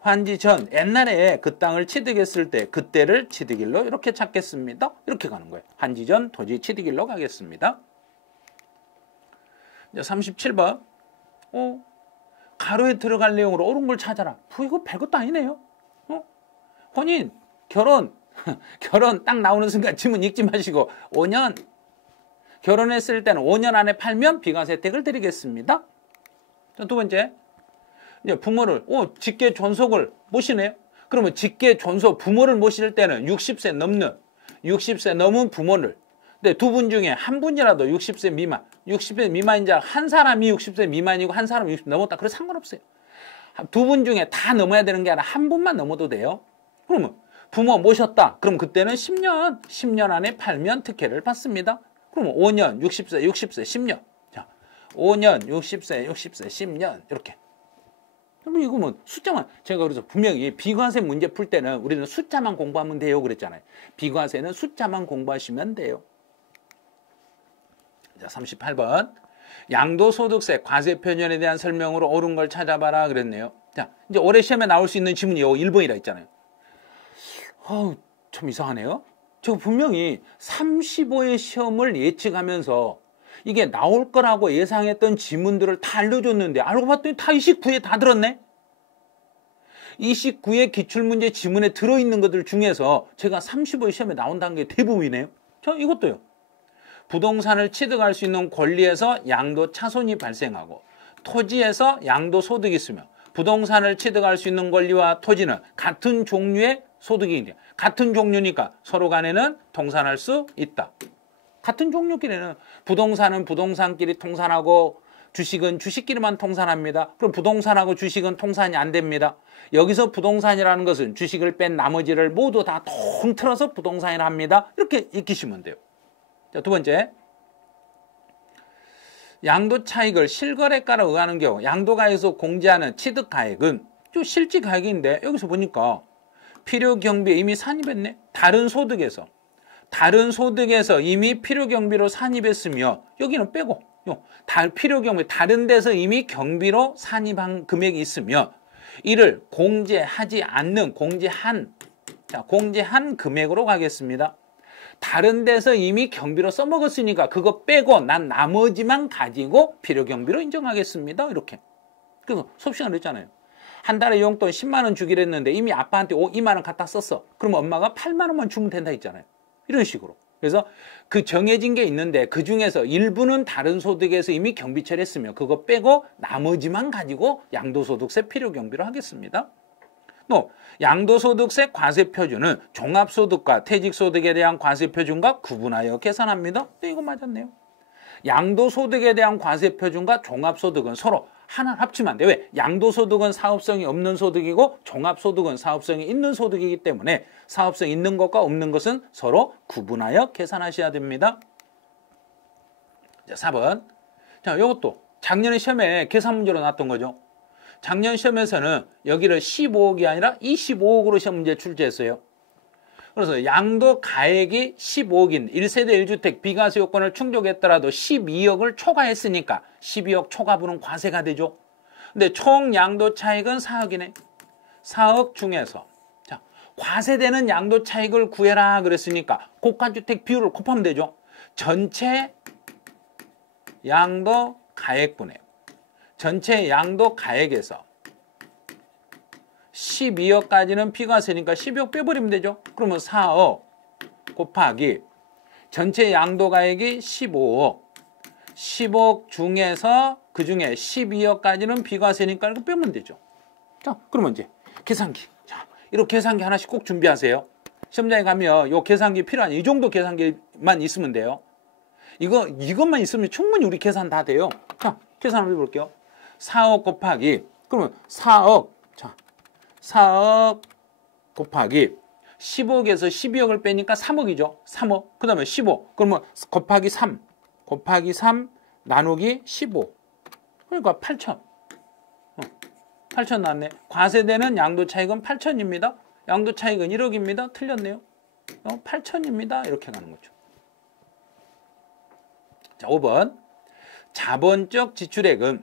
환지 전 옛날에 그 땅을 취득했을 때 그때를 취득일로 이렇게 찾겠습니다. 이렇게 가는 거예요. 환지 전 토지 취득일로 가겠습니다. 이제 37번. 가로에 들어갈 내용으로 옳은 걸 찾아라. 이거 별것도 아니네요. 혼인, 결혼 딱 나오는 순간 지문 읽지 마시고 5년 결혼했을 때는 5년 안에 팔면 비과세 혜택을 드리겠습니다. 자, 두 번째. 이제 부모를 직계 존속을 모시네요. 그러면 직계 존속 부모를 모실 때는 60세 넘은 부모를 근데 두 분 중에 한 분이라도 60세 미만인 자 한 사람이 60세 미만이고 한 사람이 60세 넘었다. 그래서 상관없어요. 두 분 중에 다 넘어야 되는 게 아니라 한 분만 넘어도 돼요. 그러면 부모 모셨다. 그럼 그때는 10년 안에 팔면 특혜를 받습니다. 그러면 5년, 60세, 10년. 자, 5년, 60세, 10년 이렇게. 그럼 이거 뭐 숫자만 제가 그래서 분명히 비과세 문제 풀 때는 우리는 숫자만 공부하면 돼요 그랬잖아요. 비과세는 숫자만 공부하시면 돼요. 자, 38번. 양도소득세 과세 표현에 대한 설명으로 옳은 걸 찾아봐라 그랬네요. 자, 이제 올해 시험에 나올 수 있는 지문이 1번이라 했잖아요. 참 이상하네요. 저 분명히 35의 시험을 예측하면서 이게 나올 거라고 예상했던 지문들을 다 알려줬는데 알고 봤더니 다 29에 다 들었네. 29의 기출문제 지문에 들어있는 것들 중에서 제가 35의 시험에 나온다는 게 대부분이네요. 자, 이것도요. 부동산을 취득할 수 있는 권리에서 양도 차손이 발생하고 토지에서 양도 소득이 있으며 부동산을 취득할 수 있는 권리와 토지는 같은 종류의 소득이냐. 같은 종류니까 서로 간에는 통산할 수 있다. 같은 종류끼리는 부동산은 부동산끼리 통산하고 주식은 주식끼리만 통산합니다. 그럼 부동산하고 주식은 통산이 안 됩니다. 여기서 부동산이라는 것은 주식을 뺀 나머지를 모두 다 통틀어서 부동산이라 합니다. 이렇게 익히시면 돼요. 자, 두 번째. 양도 차익을 실거래가로 의하는 경우 양도가액에서 공제하는 취득가액은 좀 실질가액인데 여기서 보니까 필요경비에 이미 산입했네. 다른 소득에서 이미 필요경비로 산입했으며 여기는 빼고 필요경비 다른 데서 이미 경비로 산입한 금액이 있으며 이를 공제하지 않는 공제한 금액으로 가겠습니다. 다른 데서 이미 경비로 써먹었으니까 그거 빼고 난 나머지만 가지고 필요경비로 인정하겠습니다. 이렇게. 그래서 수업 시간에 했잖아요. 한 달에 용돈 10만 원 주기로 했는데 이미 아빠한테 2만 원 갖다 썼어. 그럼 엄마가 8만 원만 주면 된다 했잖아요. 이런 식으로. 그래서 그 정해진 게 있는데 그 중에서 일부는 다른 소득에서 이미 경비 처리했으며 그거 빼고 나머지만 가지고 양도소득세 필요경비로 하겠습니다. 또 양도소득세 과세표준은 종합소득과 퇴직소득에 대한 과세표준과 구분하여 계산합니다. 네, 이거 맞았네요. 양도소득에 대한 과세표준과 종합소득은 서로 하나 합치면 안 돼요. 왜? 양도소득은 사업성이 없는 소득이고 종합소득은 사업성이 있는 소득이기 때문에 사업성이 있는 것과 없는 것은 서로 구분하여 계산하셔야 됩니다. 자, 4번. 자, 이것도 작년에 시험에 계산 문제로 나왔던 거죠. 작년 시험에서는 여기를 15억이 아니라 25억으로 시험 문제 출제했어요. 그래서 양도 가액이 15억인 1세대 1주택 비과세 요건을 충족했더라도 12억을 초과했으니까 12억 초과분은 과세가 되죠. 근데 총 양도 차익은 4억이네. 4억 중에서 자, 과세되는 양도 차익을 구해라 그랬으니까 고가주택 비율을 곱하면 되죠. 전체 양도 가액분에 전체 양도 가액에서 12억까지는 비과세니까 12억 빼버리면 되죠. 그러면 4억 곱하기 전체 양도가액이 15억 10억 중에서 그 중에 12억까지는 비과세니까 이거 빼면 되죠. 자, 그러면 이제 계산기. 자, 이렇게 계산기 하나씩 꼭 준비하세요. 시험장에 가면 요 계산기 필요한 이 정도 계산기만 있으면 돼요. 이것만 있으면 충분히 우리 계산 다 돼요. 자, 계산 한번 해볼게요. 4억 곱하기 그러면 4억 4억 곱하기 10억에서 12억을 빼니까 3억이죠. 3억. 그 다음에 15. 그러면 곱하기 3 나누기 15. 그러니까 8천. 8천 나왔네. 과세되는 양도차익은 8천입니다. 양도차익은 1억입니다. 틀렸네요. 8천입니다. 이렇게 가는 거죠. 자, 5번. 자본적 지출액은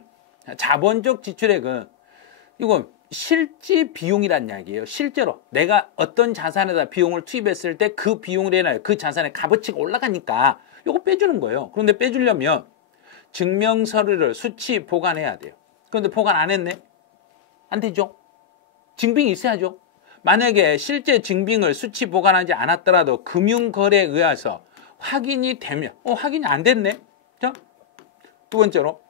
이건 실지 비용이란 이야기예요. 실제로 내가 어떤 자산에다 비용을 투입했을 때 그 비용으로 인하여 그 자산의 값어치가 올라가니까 이거 빼주는 거예요. 그런데 빼주려면 증명서류를 수치 보관해야 돼요. 그런데 보관 안 했네? 안 되죠. 증빙이 있어야죠. 만약에 실제 증빙을 수치 보관하지 않았더라도 금융거래에 의해서 확인이 되면 확인이 안 됐네? 자, 두 번째로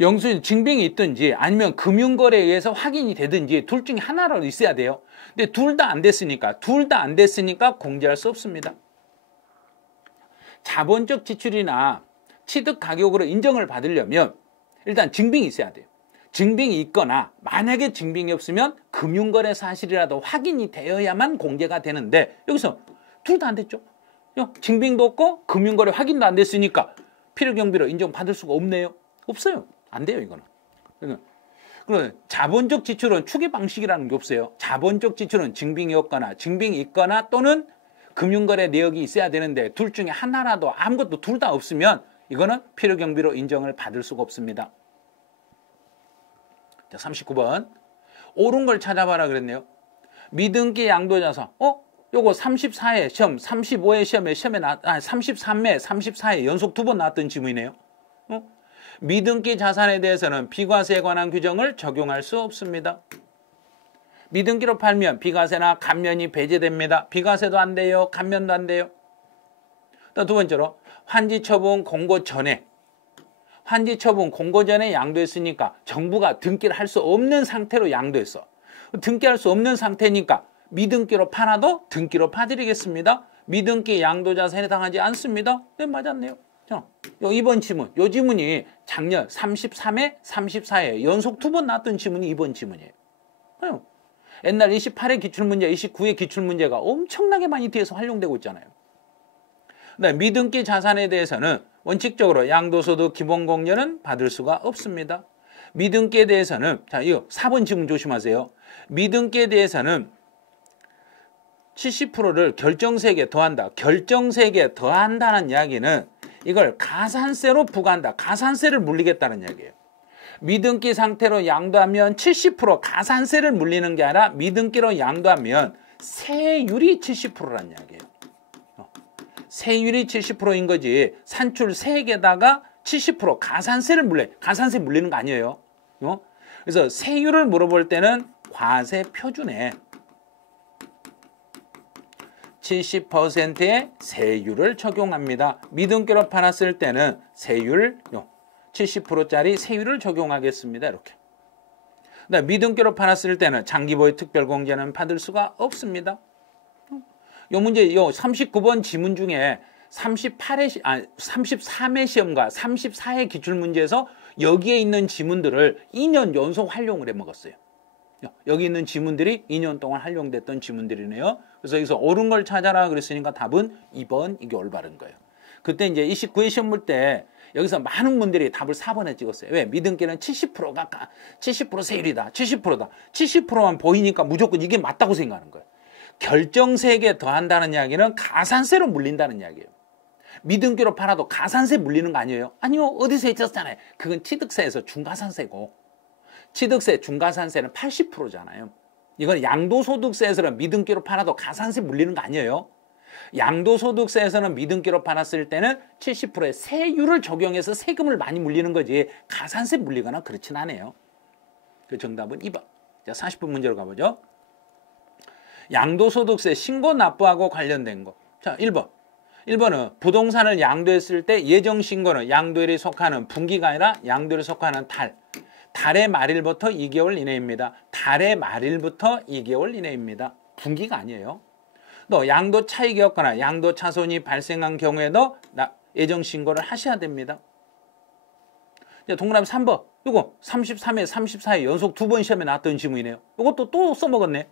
영수증 증빙이 있든지 아니면 금융거래에 의해서 확인이 되든지 둘 중에 하나라도 있어야 돼요. 근데 둘 다 안 됐으니까 공제할 수 없습니다. 자본적 지출이나 취득 가격으로 인정을 받으려면 일단 증빙이 있어야 돼요. 증빙이 있거나 만약에 증빙이 없으면 금융거래 사실이라도 확인이 되어야만 공제가 되는데 여기서 둘 다 안 됐죠. 증빙도 없고 금융거래 확인도 안 됐으니까 필요경비로 인정받을 수가 없네요. 없어요. 안 돼요, 이거는. 그러면 자본적 지출은 추계 방식이라는 게 없어요. 자본적 지출은 증빙이 없거나 증빙이 있거나 또는 금융거래 내역이 있어야 되는데 둘 중에 하나라도 아무것도 둘 다 없으면 이거는 필요경비로 인정을 받을 수가 없습니다. 자, 39번. 옳은 걸 찾아봐라 그랬네요. 미등기 양도자산. 요거 34회 시험, 35회 시험에 33회, 34회 연속 2번 나왔던 지문이네요. 미등기 자산에 대해서는 비과세에 관한 규정을 적용할 수 없습니다. 미등기로 팔면 비과세나 감면이 배제됩니다. 비과세도 안 돼요. 감면도 안 돼요. 또 두 번째로 환지처분 공고 전에 환지처분 공고 전에 양도했으니까 정부가 등기를 할 수 없는 상태로 양도했어. 등기할 수 없는 상태니까 미등기로 팔아도 등기로 파드리겠습니다. 미등기 양도자산에 해당하지 않습니다. 네, 맞았네요. 자, 이번 지문, 이 지문이 작년 33회, 34회 연속 2번 나왔던 지문이 이번 지문이에요. 옛날 28회 기출문제, 29회 기출문제가 엄청나게 많이 뒤에서 활용되고 있잖아요. 네, 미등기 자산에 대해서는 원칙적으로 양도소득 기본공제는 받을 수가 없습니다. 미등기에 대해서는, 자, 이거 4번 지문 조심하세요. 미등기에 대해서는 70%를 결정세액에 더한다. 결정세액에 더한다는 이야기는 이걸 가산세로 부과한다. 가산세를 물리겠다는 이야기예요. 미등기 상태로 양도하면 70% 가산세를 물리는 게 아니라 미등기로 양도하면 세율이 70%라는 이야기예요. 세율이 70%인 거지 산출 세액에다가 70% 가산세를 물려. 가산세 물리는 거 아니에요. 그래서 세율을 물어볼 때는 과세 표준에 70%의 세율을 적용합니다. 미등기로 팔았을 때는 세율 70%짜리 세율을 적용하겠습니다. 이렇게. 미등기로 팔았을 때는 장기보유 특별공제는 받을 수가 없습니다. 요 문제, 요 39번 지문 중에 33회 시험과 34회 기출문제에서 여기에 있는 지문들을 2년 연속 활용을 해먹었어요. 여기 있는 지문들이 2년 동안 활용됐던 지문들이네요. 그래서 여기서 옳은 걸 찾아라 그랬으니까 답은 2번 이게 올바른 거예요. 그때 이제 29회 시험 볼 때 여기서 많은 분들이 답을 4번에 찍었어요. 왜? 미등기는 70%가 70% 세율이다. 70%다. 70%만 보이니까 무조건 이게 맞다고 생각하는 거예요. 결정세액에 더한다는 이야기는 가산세로 물린다는 이야기예요. 미등기로 팔아도 가산세 물리는 거 아니에요? 아니요. 어디서 있었잖아요. 그건 취득세에서 중가산세고 취득세, 중가산세는 80%잖아요. 이건 양도소득세에서는 미등기로 팔아도 가산세 물리는 거 아니에요. 양도소득세에서는 미등기로 팔았을 때는 70%의 세율을 적용해서 세금을 많이 물리는 거지 가산세 물리거나 그렇진 않아요. 그 정답은 2번. 자, 40분 문제로 가보죠. 양도소득세 신고 납부하고 관련된 거. 자, 1번. 1번은 부동산을 양도했을 때 예정신고는 양도일이 속하는 분기가 아니라 양도일이 속하는 달의 말일부터 2개월 이내입니다. 달의 말일부터 2개월 이내입니다. 분기가 아니에요. 또 양도 차익이 없거나 양도 차손이 발생한 경우에도 예정신고를 하셔야 됩니다. 동그라미 3번. 이거 33회, 34회 연속 2번 시험에 나왔던 지문이네요. 이것도 또 써먹었네.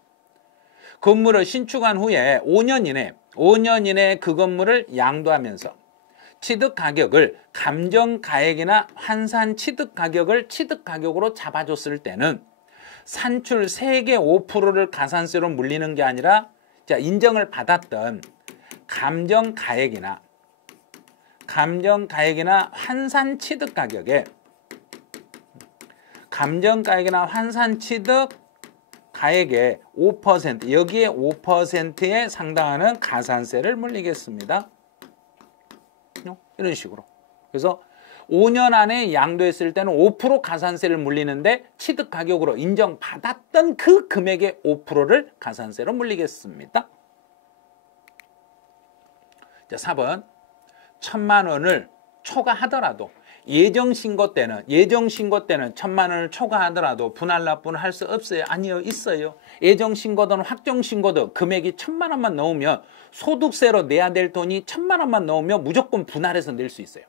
건물을 신축한 후에 5년 이내 그 건물을 양도하면서 취득가격을 감정가액이나 환산 취득가격을 취득가격으로 잡아줬을 때는 산출 세액의 5%를 가산세로 물리는 게 아니라 자, 인정을 받았던 감정가액이나 환산 취득가격에 감정가액이나 환산 취득가액의 5% 여기에 5%에 상당하는 가산세를 물리겠습니다. 이런 식으로. 그래서 5년 안에 양도했을 때는 5% 가산세를 물리는데 취득가격으로 인정받았던 그 금액의 5%를 가산세로 물리겠습니다. 자, 4번. 1,000만 원을 초과하더라도 예정신고 때는 1,000만 원을 초과하더라도 분할 납부는 할 수 없어요? 아니요, 있어요. 예정신고든 확정신고든 금액이 1,000만 원만 넣으면 소득세로 내야 될 돈이 1,000만 원만 넣으면 무조건 분할해서 낼 수 있어요.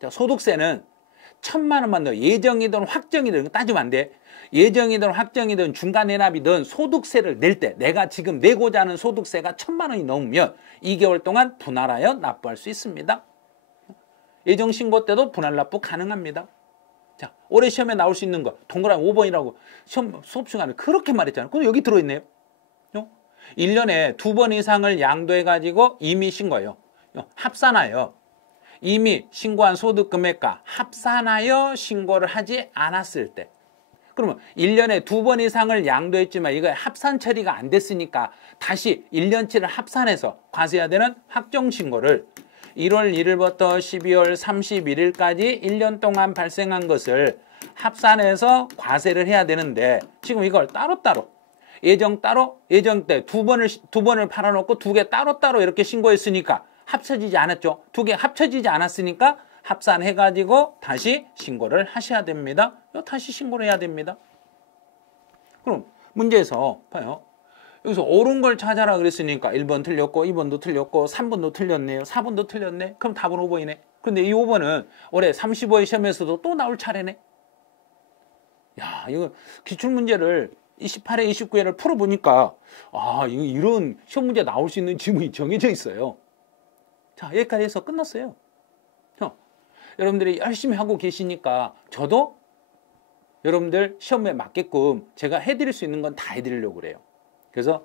자, 소득세는 1,000만 원만 넣어. 예정이든 확정이든 따지면 안 돼. 예정이든 확정이든 중간해납이든 소득세를 낼 때 내가 지금 내고자 하는 소득세가 1,000만 원이 넘으면 2개월 동안 분할하여 납부할 수 있습니다. 예정신고 때도 분할 납부 가능합니다. 자, 올해 시험에 나올 수 있는 거 동그라미 5번이라고 수업 시간에 그렇게 말했잖아요. 그럼 여기 들어있네요. 1년에 2번 이상을 양도해가지고 임의 신고요. 합산하여 이미 신고한 소득금액과 합산하여 신고를 하지 않았을 때 그러면 1년에 2번 이상을 양도했지만 이거 합산 처리가 안 됐으니까 다시 1년치를 합산해서 과세해야 되는 확정신고를 1월 1일부터 12월 31일까지 1년 동안 발생한 것을 합산해서 과세를 해야 되는데 지금 이걸 따로따로 예정 따로 예정 때 두 번을 팔아놓고 두 개 따로따로 이렇게 신고했으니까 합쳐지지 않았죠. 두 개 합쳐지지 않았으니까 합산해가지고 다시 신고를 하셔야 됩니다. 다시 신고를 해야 됩니다. 그럼 문제에서 봐요. 여기서 옳은 걸 찾아라 그랬으니까 1번 틀렸고 2번도 틀렸고 3번도 틀렸네요. 4번도 틀렸네. 그럼 답은 5번이네. 근데 이 5번은 올해 35회 시험에서도 또 나올 차례네. 야, 이거 기출문제를 28회, 29회를 풀어보니까 이런 시험 문제 나올 수 있는 지문이 정해져 있어요. 자, 여기까지 해서 끝났어요. 여러분들이 열심히 하고 계시니까 저도 여러분들 시험에 맞게끔 제가 해드릴 수 있는 건 다 해드리려고 그래요. 그래서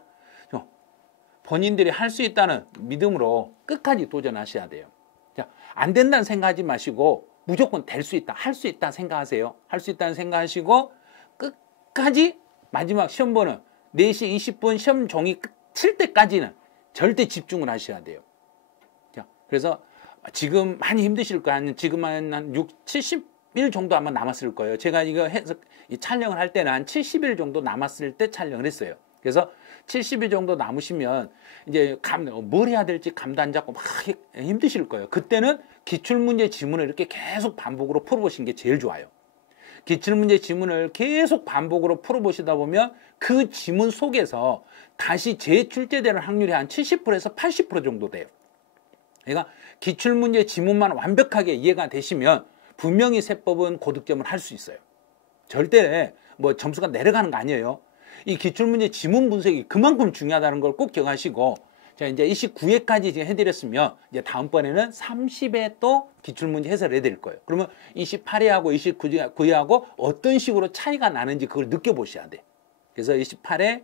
본인들이 할 수 있다는 믿음으로 끝까지 도전하셔야 돼요. 자, 안 된다는 생각하지 마시고 무조건 될 수 있다, 할 수 있다 생각하세요. 할 수 있다는 생각하시고 끝까지 마지막 시험 보는 4시 20분 시험 종이 칠 때까지는 절대 집중을 하셔야 돼요. 자, 그래서 지금 많이 힘드실 거예요. 지금 한 70일 정도 아마 남았을 거예요. 제가 이거 해서 이 촬영을 할 때는 한 70일 정도 남았을 때 촬영을 했어요. 그래서 70일 정도 남으시면 이제 뭘 해야 될지 감도 안 잡고 막 힘드실 거예요. 그때는 기출문제 지문을 이렇게 계속 반복으로 풀어보시는 게 제일 좋아요. 기출문제 지문을 계속 반복으로 풀어보시다 보면 그 지문 속에서 다시 재출제되는 확률이 한 70%에서 80% 정도 돼요. 그러니까 기출문제 지문만 완벽하게 이해가 되시면 분명히 세법은 고득점을 할 수 있어요. 절대 뭐 점수가 내려가는 거 아니에요. 이 기출문제 지문 분석이 그만큼 중요하다는 걸 꼭 기억하시고, 자, 이제 29회까지 해드렸으면 이제 다음번에는 30회 또 기출문제 해설을 해드릴 거예요. 그러면 28회하고 29회하고 어떤 식으로 차이가 나는지 그걸 느껴보셔야 돼. 그래서 28회,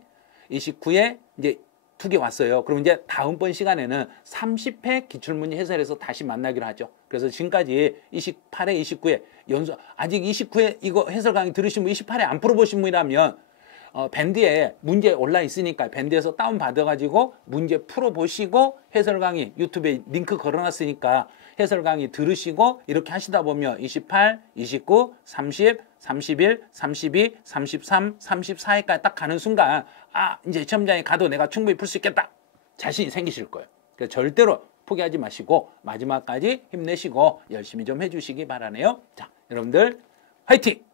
29회 이제 2개 왔어요. 그럼 이제 다음번 시간에는 30회 기출문제 해설에서 다시 만나기로 하죠. 그래서 지금까지 28회, 29회 연속, 아직 29회 이거 해설 강의 들으신 분, 28회 안 풀어보신 분이라면 밴드에 문제 올라 있으니까 밴드에서 다운 받아가지고 문제 풀어보시고 해설 강의 유튜브에 링크 걸어놨으니까 해설 강의 들으시고 이렇게 하시다 보면 28, 29, 30, 31, 32, 33, 34회까지 딱 가는 순간 이제 시험장에 가도 내가 충분히 풀 수 있겠다 자신이 생기실 거예요. 그래서 절대로 포기하지 마시고 마지막까지 힘내시고 열심히 좀 해주시기 바라네요. 자, 여러분들 화이팅!